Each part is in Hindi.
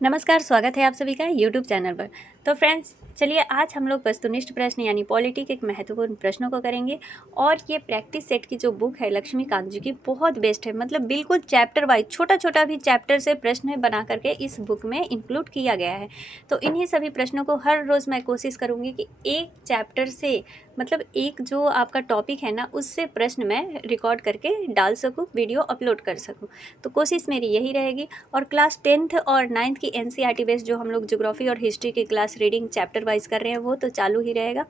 नमस्कार, स्वागत है आप सभी का यूट्यूब चैनल पर। तो फ्रेंड्स, चलिए आज हम लोग वस्तुनिष्ठ प्रश्न यानी पॉलिटी के एक महत्वपूर्ण प्रश्नों को करेंगे। और ये प्रैक्टिस सेट की जो बुक है लक्ष्मीकांत जी की, बहुत बेस्ट है। मतलब बिल्कुल चैप्टर वाइज, छोटा छोटा भी चैप्टर से प्रश्न बना करके इस बुक में इंक्लूड किया गया है। तो इन्हीं सभी प्रश्नों को हर रोज़ मैं कोशिश करूँगी कि एक चैप्टर से, मतलब एक जो आपका टॉपिक है ना, उससे प्रश्न मैं रिकॉर्ड करके डाल सकूँ, वीडियो अपलोड कर सकूँ। तो कोशिश मेरी यही रहेगी। और क्लास 10th और 9th की एनसीईआरटी बेस्ड जो हम लोग ज्योग्राफी और हिस्ट्री की क्लास रीडिंग चैप्टर वाइज कर रहे हैं, वो तो चालू ही रहेगा।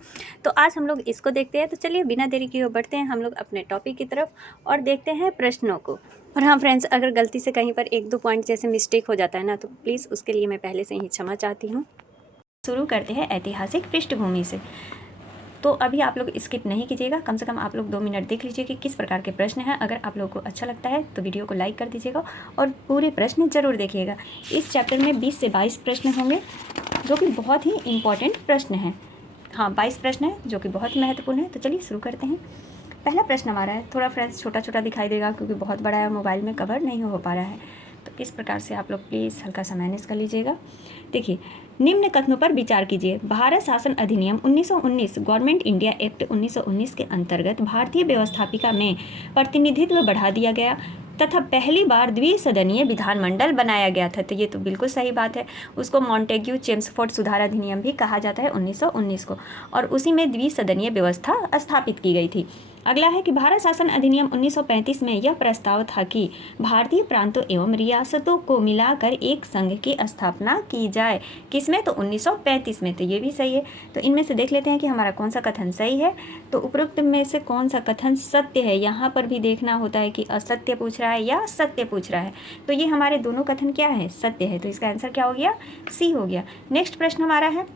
तो आज हम लोग इसको देखते हैं। तो चलिए बिना देरी किए बढ़ते हैं हम लोग अपने टॉपिक की तरफ और देखते हैं प्रश्नों को। और हाँ फ्रेंड्स, अगर गलती से कहीं पर एक दो पॉइंट जैसे मिस्टेक हो जाता है ना, तो प्लीज़ उसके लिए मैं पहले से ही क्षमा चाहती हूँ। शुरू करते हैं ऐतिहासिक पृष्ठभूमि से। तो अभी आप लोग स्किप नहीं कीजिएगा, कम से कम आप लोग 2 मिनट देख लीजिए कि किस प्रकार के प्रश्न हैं। अगर आप लोगों को अच्छा लगता है तो वीडियो को लाइक कर दीजिएगा और पूरे प्रश्न ज़रूर देखिएगा। इस चैप्टर में 20 से 22 प्रश्न होंगे जो कि बहुत ही इम्पॉर्टेंट प्रश्न हैं। हाँ, 22 प्रश्न हैं जो कि बहुत महत्वपूर्ण है। तो चलिए शुरू करते हैं। पहला प्रश्न हमारा है, थोड़ा फ्रेंड्स छोटा छोटा दिखाई देगा क्योंकि बहुत बड़ा है, मोबाइल में कवर नहीं हो पा रहा है। तो इस प्रकार से आप लोग प्लीज़ हल्का सा मैनेज कर लीजिएगा। देखिए, निम्न कथनों पर विचार कीजिए। भारत शासन अधिनियम 1919 गवर्नमेंट इंडिया एक्ट 1919 के अंतर्गत भारतीय व्यवस्थापिका में प्रतिनिधित्व बढ़ा दिया गया तथा पहली बार द्विसदनीय विधानमंडल बनाया गया था। तो ये तो बिल्कुल सही बात है। उसको मॉन्टेग्यू चेम्सफोर्ड सुधार अधिनियम भी कहा जाता है 1919 को, और उसी में द्विसदनीय व्यवस्था स्थापित की गई थी। अगला है कि भारत शासन अधिनियम 1935 में यह प्रस्ताव था कि भारतीय प्रांतों एवं रियासतों को मिलाकर एक संघ की स्थापना की जाए। किसमें? तो 1935 में। तो ये भी सही है। तो इनमें से देख लेते हैं कि हमारा कौन सा कथन सही है। तो उपरोक्त में से कौन सा कथन सत्य है। यहाँ पर भी देखना होता है कि असत्य पूछ रहा है या सत्य पूछ रहा है। तो ये हमारे दोनों कथन क्या है? सत्य है। तो इसका आंसर क्या हो गया? सी हो गया। नेक्स्ट प्रश्न हमारा है,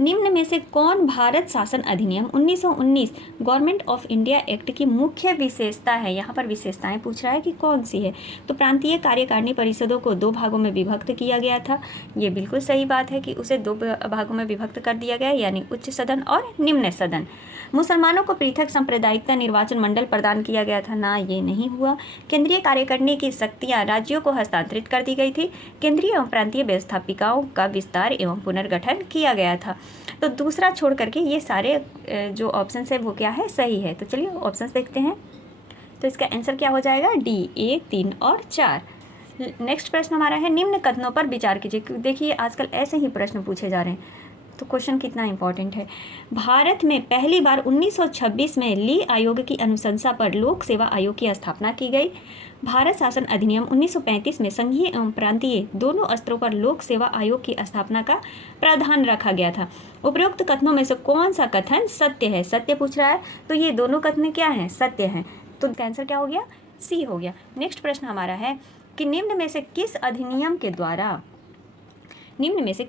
निम्न में से कौन भारत शासन अधिनियम 1919 गवर्नमेंट ऑफ इंडिया एक्ट की मुख्य विशेषता है। यहाँ पर विशेषताएं पूछ रहा है कि कौन सी है। तो प्रांतीय कार्यकारिणी परिषदों को 2 भागों में विभक्त किया गया था। ये बिल्कुल सही बात है कि उसे 2 भागों में विभक्त कर दिया गया, यानी उच्च सदन और निम्न सदन। मुसलमानों को पृथक सांप्रदायिकता निर्वाचन मंडल प्रदान किया गया था ना, ये नहीं हुआ। केंद्रीय कार्यकारिणी की शक्तियाँ राज्यों को हस्तांतरित कर दी गई थी। केंद्रीय एवं प्रांतीय व्यवस्थापिकाओं का विस्तार एवं पुनर्गठन किया गया था। तो दूसरा छोड़ करके ये सारे जो ऑप्शन है वो क्या है? सही है। तो चलिए ऑप्शंस देखते हैं। तो इसका आंसर क्या हो जाएगा? डी, ए, 3 और 4। नेक्स्ट प्रश्न हमारा है, निम्न कथनों पर विचार कीजिए। देखिए आजकल ऐसे ही प्रश्न पूछे जा रहे हैं, तो क्वेश्चन कितना इंपॉर्टेंट है। भारत में पहली बार 1926 में ली आयोग की अनुशंसा पर लोक सेवा आयोग की स्थापना की गई। भारत शासन अधिनियम 1935 में संघीय एवं प्रांतीय दोनों स्तरों पर लोक सेवा आयोग की स्थापना का प्रावधान रखा गया था। उपरोक्त कथनों में से कौन सा कथन सत्य है? सत्य पूछ रहा है, तो ये दोनों कथन क्या हैं? सत्य हैं। तो आंसर क्या हो गया? सी हो गया। नेक्स्ट प्रश्न हमारा है कि निम्न में से किस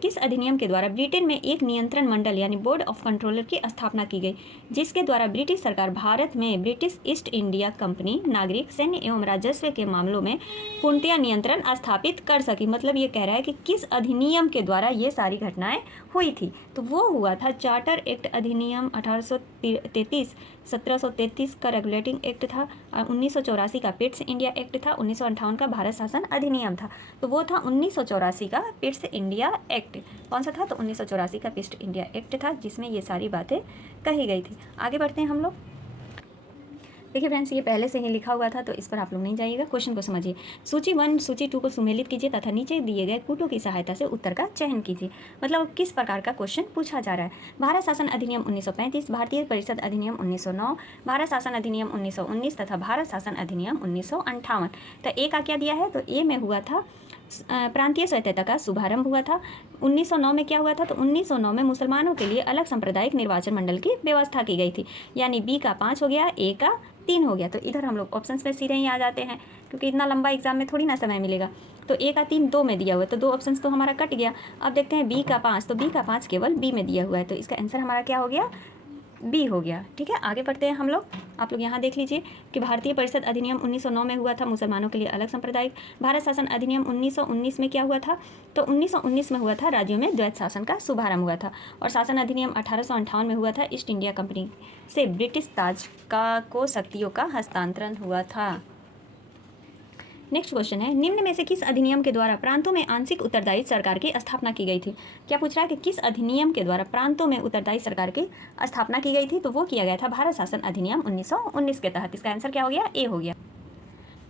अधिनियम के द्वारा ब्रिटेन में एक नियंत्रण मंडल यानी बोर्ड ऑफ कंट्रोलर की स्थापना की गई, जिसके द्वारा ब्रिटिश सरकार भारत में ब्रिटिश ईस्ट इंडिया कंपनी नागरिक सैन्य एवं राजस्व के मामलों में पूर्णतया नियंत्रण स्थापित कर सकी। मतलब ये कह रहा है कि किस अधिनियम के द्वारा ये सारी घटनाएं हुई थी। तो वो हुआ था चार्टर एक्ट अधिनियम 1833, 1733 का रेगुलेटिंग एक्ट था, 1984 का पिट्स इंडिया एक्ट था, 1958 का भारत शासन अधिनियम था। तो वो था 1984 का पिट्स इंडिया एक्ट। कौन सा था? तो 1984 का पिट्स इंडिया एक्ट था, जिसमें ये सारी बातें कही गई थी। आगे बढ़ते हैं हम लोग। देखिए फ्रेंड्स, ये पहले से ही लिखा हुआ था, तो इस पर आप लोग नहीं जाइएगा, क्वेश्चन को समझिए। सूची 1 सूची 2 को सुमेलित कीजिए तथा नीचे दिए गए कूटों की सहायता से उत्तर का चयन कीजिए। मतलब किस प्रकार का क्वेश्चन पूछा जा रहा है। भारत शासन अधिनियम 1935, भारतीय परिषद अधिनियम 1909, भारत शासन अधिनियम 1919 तथा भारत शासन अधिनियम 1958। तो ए का क्या दिया है? तो ए में हुआ था प्रांतीय स्वायत्तता का शुभारंभ हुआ था। 1909 में क्या हुआ था? तो 1909 में मुसलमानों के लिए अलग सांप्रदायिक निर्वाचन मंडल की व्यवस्था की गई थी। यानी बी का 5 हो गया, ए का 3 हो गया। तो इधर हम लोग ऑप्शंस में सीधे ही आ जाते हैं, क्योंकि इतना लंबा एग्जाम में थोड़ी ना समय मिलेगा। तो ए का 3 2 में दिया हुआ है, तो 2 ऑप्शंस तो हमारा कट गया। अब देखते हैं बी का 5, तो बी का 5 केवल बी में दिया हुआ है, तो इसका आंसर हमारा क्या हो गया? बी हो गया। ठीक है, आगे बढ़ते हैं हम लोग। आप लोग यहाँ देख लीजिए कि भारतीय परिषद अधिनियम 1909 में हुआ था मुसलमानों के लिए अलग सांप्रदायिक। भारत शासन अधिनियम 1919 में क्या हुआ था? तो 1919 में हुआ था राज्यों में द्वैत शासन का शुभारंभ हुआ था। और शासन अधिनियम 1858 में हुआ था ईस्ट इंडिया कंपनी से ब्रिटिश ताज का को शक्तियों का हस्तांतरण हुआ था। नेक्स्ट क्वेश्चन है, निम्न में से किस अधिनियम के द्वारा प्रांतों में आंशिक उत्तरदायित्व सरकार की स्थापना की गई थी? क्या पूछ रहा है कि किस अधिनियम के द्वारा प्रांतों में उत्तरदायित्व सरकार की स्थापना की गई थी? तो वो किया गया था भारत शासन अधिनियम 1919 के तहत। इसका आंसर क्या हो गया? ए हो गया।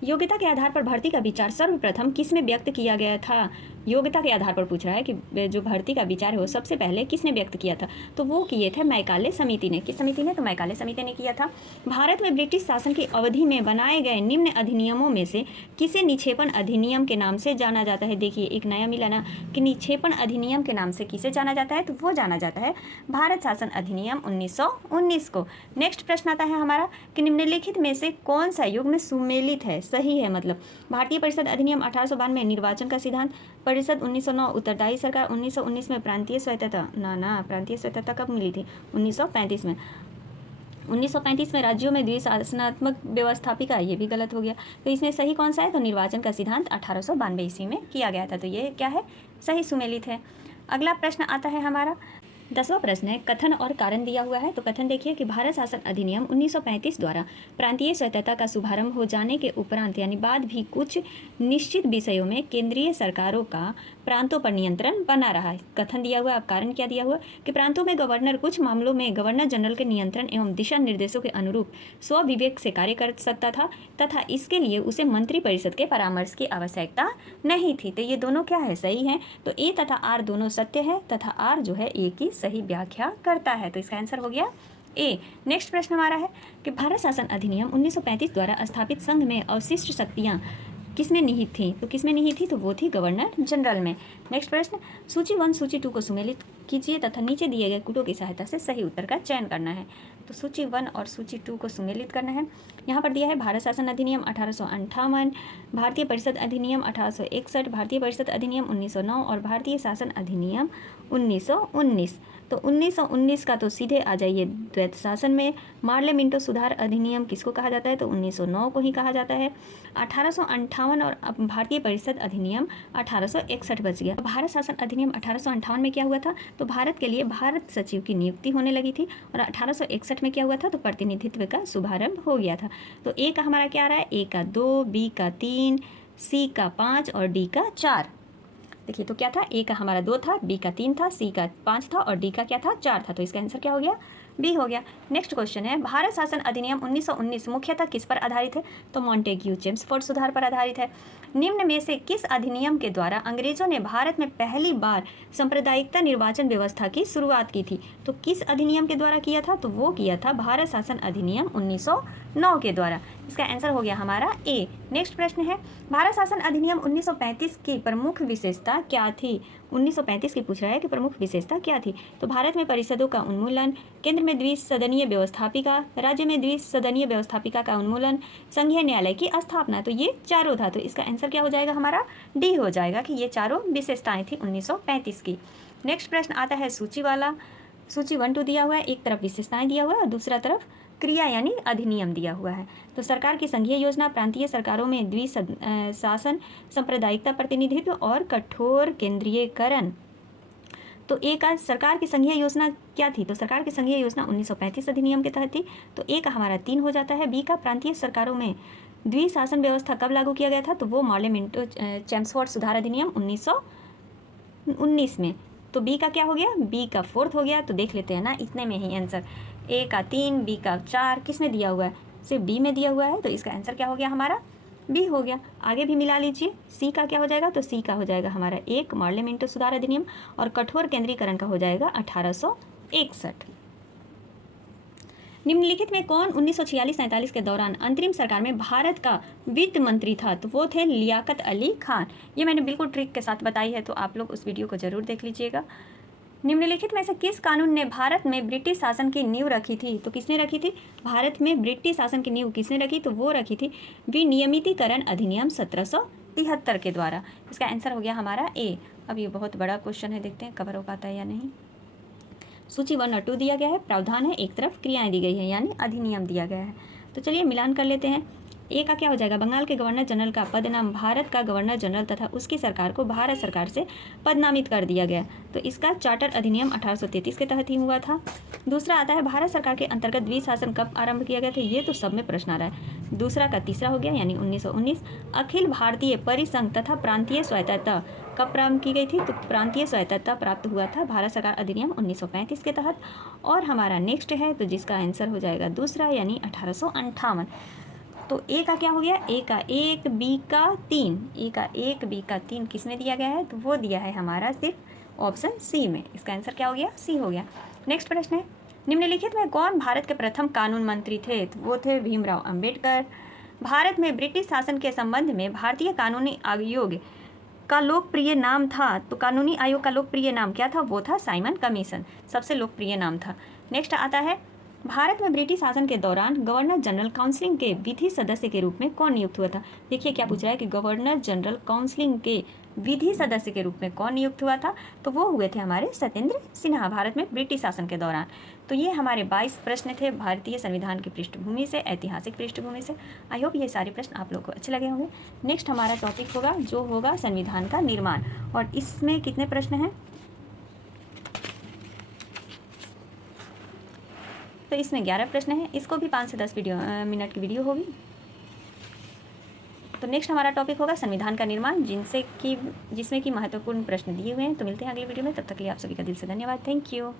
योग्यता के आधार पर भर्ती का विचार सर्वप्रथम किसमें व्यक्त किया गया था? योग्यता के आधार पर पूछ रहा है कि जो भर्ती का विचार है वो सबसे पहले किसने व्यक्त किया था? तो वो किए थे मैकाले समिति ने। किस समिति ने? तो मैकाले समिति ने किया था। भारत में ब्रिटिश शासन की अवधि में बनाए गए निम्न अधिनियमों में से किसे निक्षेपण अधिनियम के नाम से जाना जाता है? देखिए एक नया मिला ना कि निक्षेपण अधिनियम के नाम से किसे जाना जाता है? तो वो जाना जाता है भारत शासन अधिनियम 1919 को। नेक्स्ट प्रश्न आता है हमारा कि निम्नलिखित में से कौन सा युग में सुमेलित है, सही है? मतलब भारतीय परिषद अधिनियम 1892 निर्वाचन का सिद्धांत, परिषद 1909 उत्तरदायी सरकार, 1919 में प्रांतीय स्वायत्तता। प्रांतीय स्वायत्तता कब मिली थी? 1935 में। 1935 में राज्यों में द्विशासनात्मक व्यवस्थापिका, ये भी गलत हो गया। तो इसमें सही कौन सा है? तो निर्वाचन का सिद्धांत 1892 ईस्वी में किया गया था। तो ये क्या है? सही सुमेलित है। अगला प्रश्न आता है हमारा 10वां प्रश्न है, कथन और कारण दिया हुआ है। तो कथन देखिए कि भारत शासन अधिनियम 1935 द्वारा प्रांतीय स्वायत्तता का शुभारंभ हो जाने के उपरांत यानी बाद भी कुछ निश्चित विषयों में केंद्रीय सरकारों का प्रांतों पर नियंत्रण बना रहा है। कथन दिया हुआ है। अब कारण क्या दिया हुआ कि प्रांतों में गवर्नर कुछ मामलों में गवर्नर जनरल के नियंत्रण एवं दिशा निर्देशों के अनुरूप स्वविवेक से कार्य कर सकता था तथा इसके लिए उसे मंत्रिपरिषद के परामर्श की आवश्यकता नहीं थी। तो ये दोनों क्या है? सही है। तो ए तथा आर दोनों सत्य है तथा आर जो है ए की सही व्याख्या करता है। तो इसका आंसर हो गया ए। नेक्स्ट प्रश्न हमारा है कि भारत शासन अधिनियम 1935 द्वारा स्थापित संघ में अवशिष्ट शक्तियां किसमें निहित थी? तो किसमें निहित थी? तो वो थी गवर्नर जनरल में। नेक्स्ट प्रश्न, सूची 1 सूची 2 को सुमेलित कीजिए तथा नीचे दिए गए कूटों की सहायता से सही उत्तर का चयन करना है। तो सूची 1 और सूची 2 को सुमेलित करना है। यहाँ पर दिया है भारत शासन अधिनियम 1858, भारतीय परिषद अधिनियम 1861, भारतीय परिषद अधिनियम 1909 और भारतीय शासन अधिनियम 1919। तो 1919 का तो सीधे आ जाइए द्वैत शासन में। मार्ले मिंटो सुधार अधिनियम किसको कहा जाता है? तो 1909 को ही कहा जाता है। 1858 और भारतीय परिषद अधिनियम 1861 बच गया। भारत शासन अधिनियम 1858 में क्या हुआ था? तो भारत के लिए भारत सचिव की नियुक्ति होने लगी थी और 1861 में क्या हुआ था? तो प्रतिनिधित्व का शुभारंभ हो गया था। तो ए का हमारा क्या आ रहा है? ए का 2, बी का 3, सी का 5 और डी का 4। देखिए तो क्या था? ए का हमारा 2 था, बी का 3 था, सी का 5 था और डी का क्या था? 4 था। तो इसका आंसर क्या हो गया? बी हो गया। नेक्स्ट क्वेश्चन है, भारत शासन अधिनियम 1919 मुख्यतः किस पर आधारित है? तो मॉन्टेग्यू चेम्सफोर्ड सुधार पर आधारित है। निम्न में से किस अधिनियम के द्वारा अंग्रेजों ने भारत में पहली बार सांप्रदायिकता निर्वाचन व्यवस्था की शुरुआत की थी? तो किस अधिनियम के द्वारा किया था? तो वो किया था भारत शासन अधिनियम 1909 के द्वारा। इसका आंसर हो गया हमारा ए। नेक्स्ट प्रश्न है, भारत शासन अधिनियम 1935 की प्रमुख विशेषता क्या थी? 1935 की पूछ रहा है कि प्रमुख विशेषता क्या थी? तो भारत में परिषदों का उन्मूलन, केंद्र में द्विसदनीय व्यवस्थापिका, राज्य में द्विसदनीय व्यवस्थापिका का उन्मूलन, संघीय न्यायालय की स्थापना। तो ये चारों था। तो इसका आंसर क्या हो जाएगा हमारा? डी हो जाएगा कि ये चारों विशेषताएं थी 1935 की। नेक्स्ट प्रश्न आता है सूची वाला। सूची 1 2 दिया हुआ है, एक तरफ विशेषताएं दिया हुआ है और दूसरा तरफ क्रिया यानी अधिनियम दिया हुआ है। तो सरकार की संघीय योजना, प्रांतीय सरकारों में द्विशासन, सांप्रदायिकता प्रतिनिधित्व और कठोर केंद्रीयकरण। तो ए का सरकार की संघीय योजना क्या थी? तो सरकार की संघीय योजना 1935 अधिनियम के तहत थी। तो ए का हमारा 3 हो जाता है। बी का प्रांतीय सरकारों में द्विशासन व्यवस्था कब लागू किया गया था? तो वो मार्ले मिंटो चेम्सफोर्ड सुधार अधिनियम 1919 में। तो बी का क्या हो गया? बी का 4th हो गया। तो देख लेते हैं ना, इतने में ही आंसर। ए का 3, बी का 4 किसमें दिया हुआ है? सिर्फ बी में दिया हुआ है। तो इसका आंसर क्या हो गया हमारा? बी हो गया। आगे भी मिला लीजिए। सी का क्या हो जाएगा? तो सी का हो जाएगा हमारा 1 मार्ले मिंटो सुधार अधिनियम और कठोर केंद्रीकरण का हो जाएगा 1861। निम्नलिखित में कौन 1946-47 के दौरान अंतरिम सरकार में भारत का वित्त मंत्री था? तो वो थे लियाकत अली खान। ये मैंने बिल्कुल ट्रिक के साथ बताई है, तो आप लोग उस वीडियो को जरूर देख लीजिएगा। निम्नलिखित में से किस कानून ने भारत में ब्रिटिश शासन की नींव रखी थी? तो किसने रखी थी? भारत में ब्रिटिश शासन की नींव किसने रखी? तो वो रखी थी विनियमितीकरण अधिनियम 1773 के द्वारा। इसका आंसर हो गया हमारा ए। अब ये बहुत बड़ा क्वेश्चन है, देखते हैं कवर हो पाता है या नहीं। सूची 1 और 2 दिया गया है, प्रावधान है, एक तरफ क्रियाएं दी गई है यानी अधिनियम दिया गया है। तो चलिए मिलान कर लेते हैं। ए का क्या हो जाएगा? बंगाल के गवर्नर जनरल का पद नाम भारत का गवर्नर जनरल तथा उसकी सरकार को भारत सरकार से पदनामित कर दिया गया। तो इसका चार्टर अधिनियम 1833 के तहत ही हुआ था। दूसरा आता है, भारत सरकार के अंतर्गत द्विशासन कब आरंभ किया गया था? ये तो सब में प्रश्न आ रहा है। दूसरा का तीसरा हो गया यानी 1919। अखिल भारतीय परिसंघ तथा प्रांतीय स्वायत्तता कब प्रारंभ की गई थी? तो प्रांतीय स्वायत्तता प्राप्त हुआ था भारत सरकार अधिनियम 1935 के तहत। और हमारा नेक्स्ट है तो जिसका आंसर हो जाएगा दूसरा यानी 1858। तो ए का क्या हो गया? ए का 1, बी का 3, ए का 1, बी का 3 किस में दिया गया है? तो वो दिया है हमारा सिर्फ ऑप्शन सी में। इसका आंसर क्या हो गया? सी हो गया। नेक्स्ट प्रश्न है, निम्नलिखित में कौन भारत के प्रथम कानून मंत्री थे? तो वो थे भीमराव अंबेडकर। भारत में ब्रिटिश शासन के संबंध में भारतीय कानूनी आयोग का लोकप्रिय नाम था, तो कानूनी आयोग का लोकप्रिय नाम क्या था? वो था साइमन कमीशन, सबसे लोकप्रिय नाम था। नेक्स्ट आता है, भारत में ब्रिटिश शासन के दौरान गवर्नर जनरल काउंसिल के विधि सदस्य के रूप में कौन नियुक्त हुआ था? देखिए क्या पूछ रहा है कि गवर्नर जनरल काउंसिल के विधि सदस्य के रूप में कौन नियुक्त हुआ था? तो वो हुए थे हमारे सत्येंद्र सिन्हा, भारत में ब्रिटिश शासन के दौरान। तो ये हमारे 22 प्रश्न थे भारतीय संविधान की पृष्ठभूमि से, ऐतिहासिक पृष्ठभूमि से। आई होप ये सारे प्रश्न आप लोग को अच्छे लगे होंगे। नेक्स्ट हमारा टॉपिक होगा जो होगा संविधान का निर्माण, और इसमें कितने प्रश्न हैं? तो इसमें 11 प्रश्न हैं। इसको भी 5 से 10 मिनट की वीडियो होगी। तो नेक्स्ट हमारा टॉपिक होगा संविधान का निर्माण, जिसमें कि महत्वपूर्ण प्रश्न दिए हुए हैं। तो मिलते हैं अगली वीडियो में, तब तक के लिए आप सभी का दिल से धन्यवाद। Thank you.